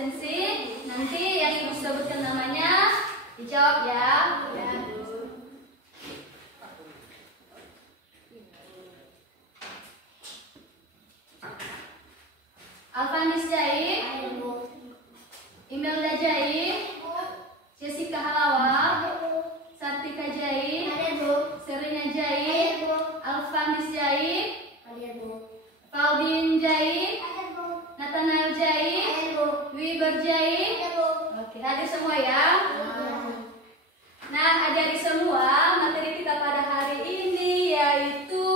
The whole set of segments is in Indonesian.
absensi. Nanti yang Ibu sebutkan namanya dijawab ya. Alfanis Jaib, Imelda Jaib, Jessica Halawa, Sartika Jaib, Serena Jaib, Alfanis Jaib, Faldin Jaib, Nathanael Jaib, Wiber Jaib. Oke, hadir semua ya. Nah, adik-adik semua, materi kita pada hari ini yaitu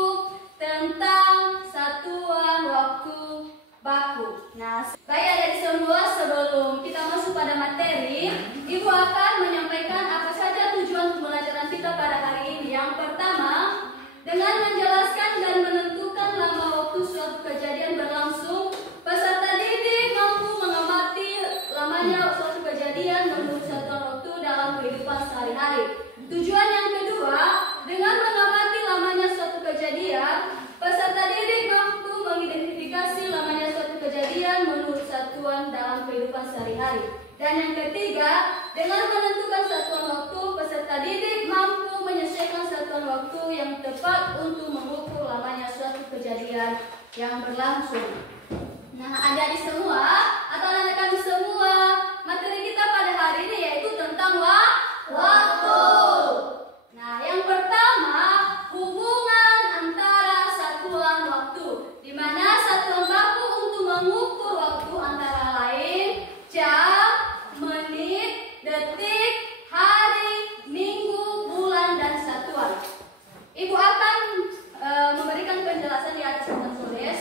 tentang satuan waktu baku. Nah, baik adik-adik semua, sebelum kita masuk pada materi, Ibu akan menyampaikan apa saja tujuan pembelajaran kita pada hari ini. Yang pertama, dengan menjelaskan dan menentukan lama waktu suatu kejadian berlangsung, peserta didik mampu mengamati lamanya suatu kejadian menurut satuan waktu dalam kehidupan sehari-hari. Tujuan yang kedua, dengan mengamati lamanya suatu kejadian, peserta didik mampu mengidentifikasi lamanya suatu kejadian menurut satuan dalam kehidupan sehari-hari. Dan yang ketiga, dengan menentukan satuan waktu, peserta didik mampu menyesuaikan satuan waktu yang tepat untuk mengukur lamanya suatu kejadian yang berlangsung. Nah, adik-adik semua atau anak-anak kami semua, materi kita pada hari ini yaitu tentang waktu. Nah, yang pertama, hubungan antara satuan waktu, di mana satuan baku untuk mengukur waktu antara lain jam, menit, detik, hari, minggu, bulan, dan satuan. Ibu akan memberikan penjelasan di atas kertas tulis.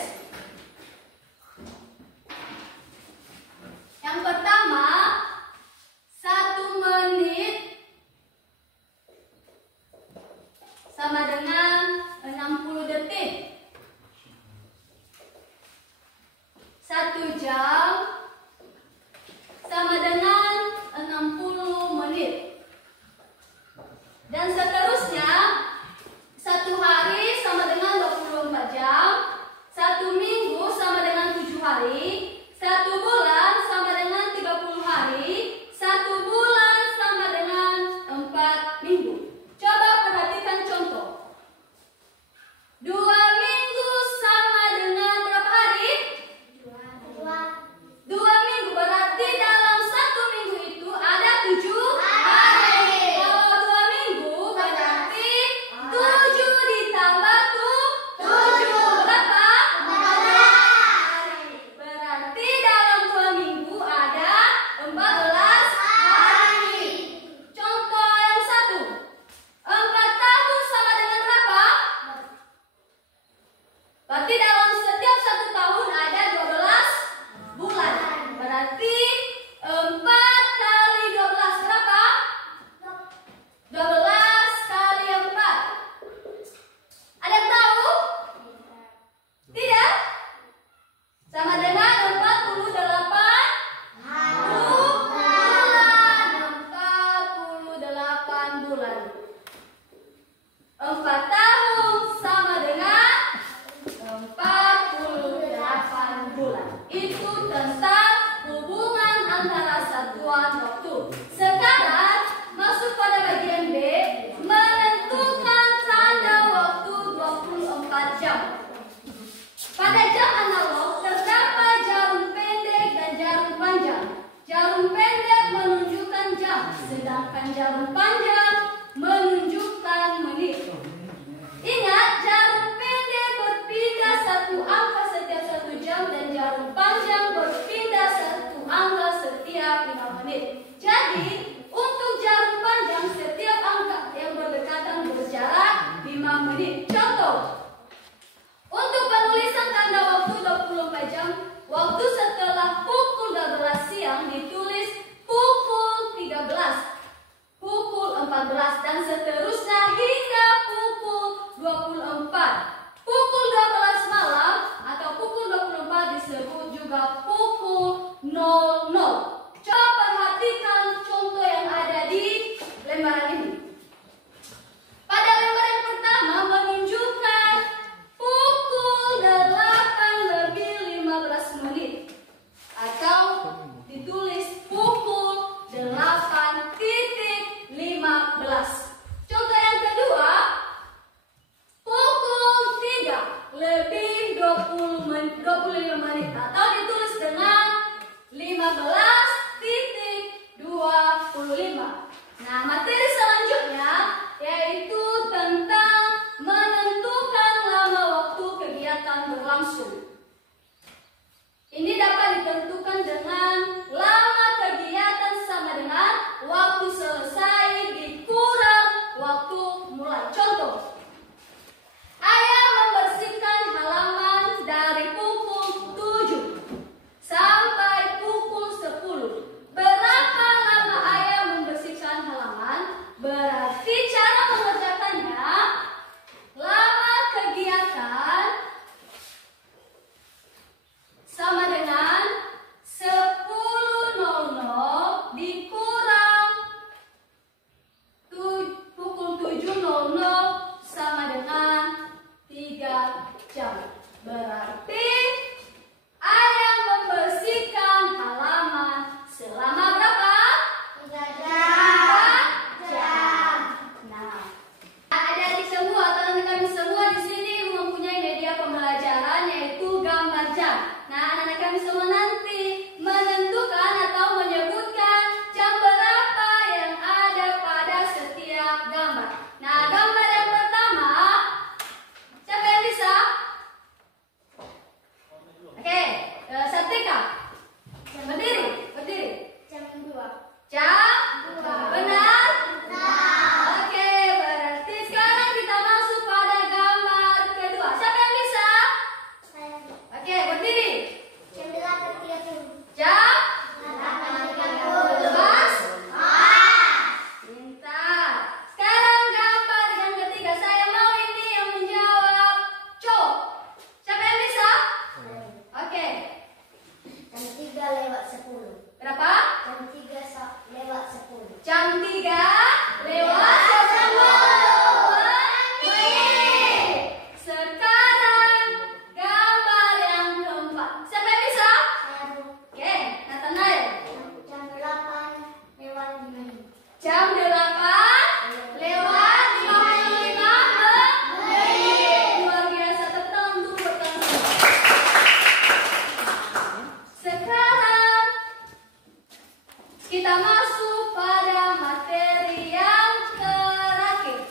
kita masuk pada materi yang terakhir,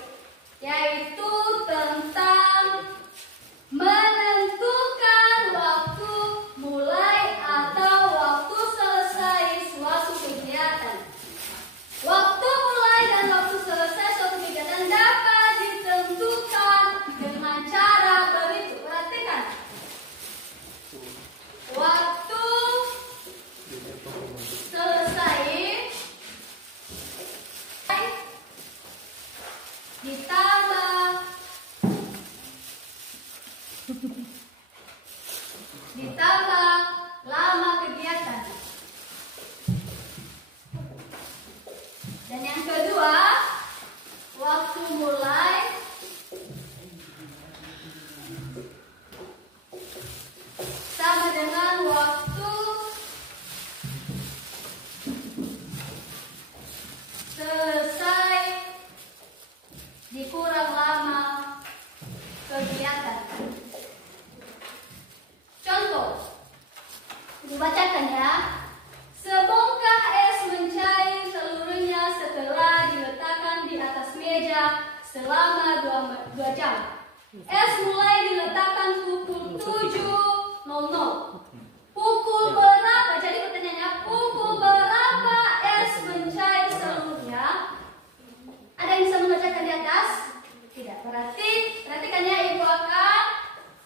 yaitu tentang menentukan waktu mulai atau waktu selesai suatu kegiatan. Waktu mulai dan waktu selesai suatu kegiatan dapat ditentukan dengan cara berikut. Perhatikan. Waktu selesai ditambah lama kegiatan. Dan yang kedua, waktu mulai sama dengan waktu selesai dikurang lama kegiatan. Contoh, dibacakan ya. Sebongkah es mencair seluruhnya setelah diletakkan di atas meja selama 2 jam. Es mulai diletakkan pukul 7.00. Pukul berapa? Jadi pertanyaannya, pukul berapa es mencair seluruhnya? Ada yang bisa mengerjakan di atas? Tidak. Berarti perhatikan ya, ibu akan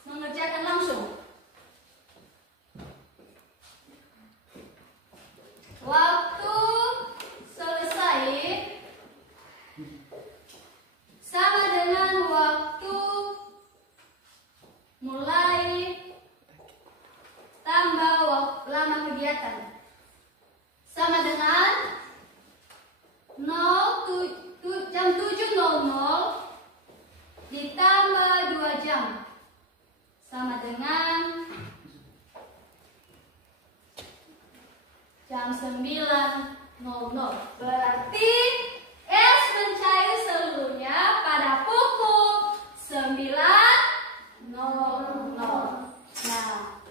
mengerjakan langsung. Waktu selesai sama dengan waktu mulai tambah lama kegiatan, sama dengan jam 7.00 ditambah 2 jam, sama dengan jam 9.00. Berarti es mencair seluruhnya pada pukul 9.00. Nah,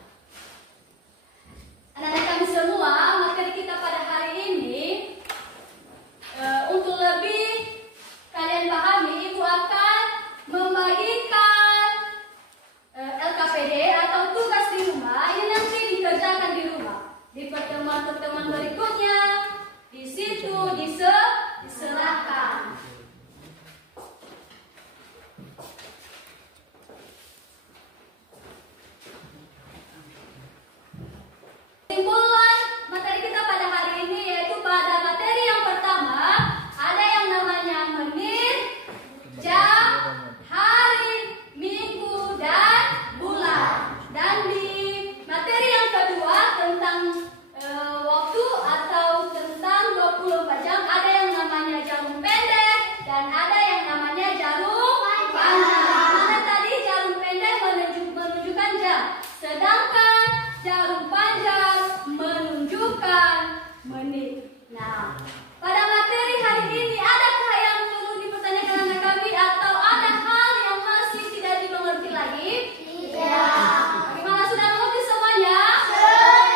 anak-anak kami semua, materi kita pada hari ini, untuk lebih kalian pahami, ibu akan membagikan LKPD atau tugas di rumah yang nanti dikerjakan di rumah. Di pertemuan-pertemuan berikutnya, di situ diserahkan. Kesimpulan materi kita pada hari ini yaitu pada materi yang pertama ada yang namanya menit, jam, hari, minggu, dan bulan. Dan di materi yang kedua tentang waktu atau tentang 24 jam ada yang namanya jarum pendek dan ada yang namanya jarum panjang. Mana tadi jarum pendek menunjukkan jam, sedangkan jarum panjang menunjukkan menit. Nah, pada materi hari ini adakah yang perlu dipertanyakan anak kami atau ada hal yang masih tidak dimengerti lagi? Tidak. Bagaimana, sudah mengerti semuanya? Sudah.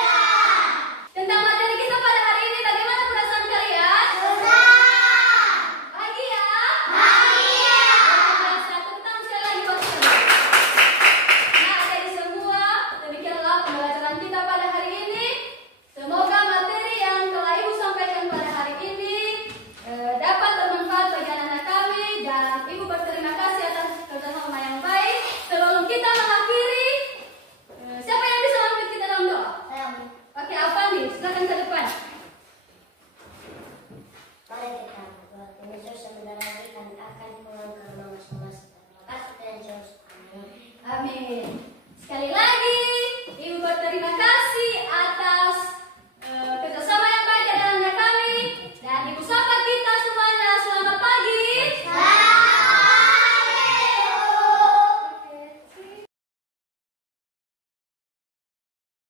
Tentang materi kita pada hari ini bagaimana perasaan kalian? Sudah. Bahagia? Bahagia. Tepuk tangan sekali lagi buat kalian. Nah, adik semua, demikianlah pembelajaran kita pada hari ini. Semoga materi yang telah ibu sampaikan pada hari ini dapat bermanfaat bagi anak-anak kami, dan ibu berterima kasih atas kerjasama yang baik. Sebelum kita mengakhiri, siapa yang bisa memimpin kita dalam doa? Oke, Alfandi, silakan ke depan. Mari kita berdoa. Yesus sebentar lagi kami akan pulang ke rumah masing-masing. Terima kasih dan Yesus. Amin. Amin. Sekali lagi,